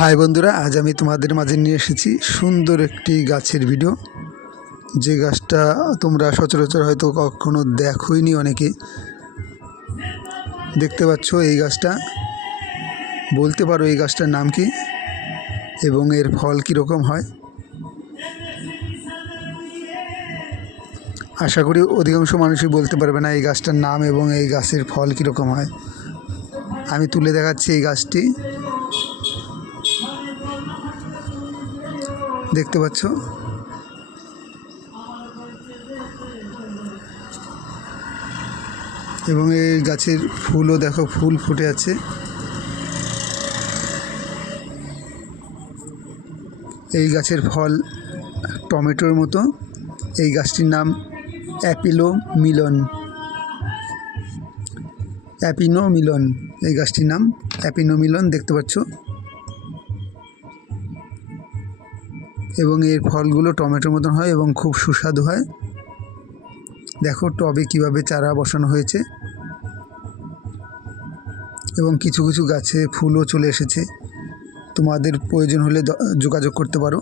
High বন্ধুরা, আজ আমি তোমাদের মাঝে নিয়ে এসেছি সুন্দর একটি গাছের ভিডিও। যে গাছটা তোমরা সচরাচর হয়তো কখনো দেখোইনি, অনেকে দেখতে পাচ্ছ। এই গাছটা বলতে পারো এই গাছটার নাম কি এবং এর ফল কীরকম হয়? আশা করি অধিকাংশ মানুষই বলতে পারবে না এই গাছটার নাম এবং এই গাছের ফল কীরকম হয়। আমি তুলে দেখাচ্ছি এই গাছটি, দেখতে পাচ্ছ। এবং এই গাছের ফুলও দেখো, ফুল ফুটে আছে। এই গাছের ফল টমেটোর মতো। এই গাছটির নাম অ্যাপিনো মিলন। এই গাছটির নাম অ্যাপিনো মিলন, দেখতে পাচ্ছ। এবং এর ফলগুলো টমেটোর মতন হয় এবং খুব সুস্বাদু হয়। দেখো টবে কিভাবে চারা বসানো হয়েছে এবং কিছু কিছু গাছে ফুলও চলে এসেছে। তোমাদের প্রয়োজন হলে যোগাযোগ করতে পারো।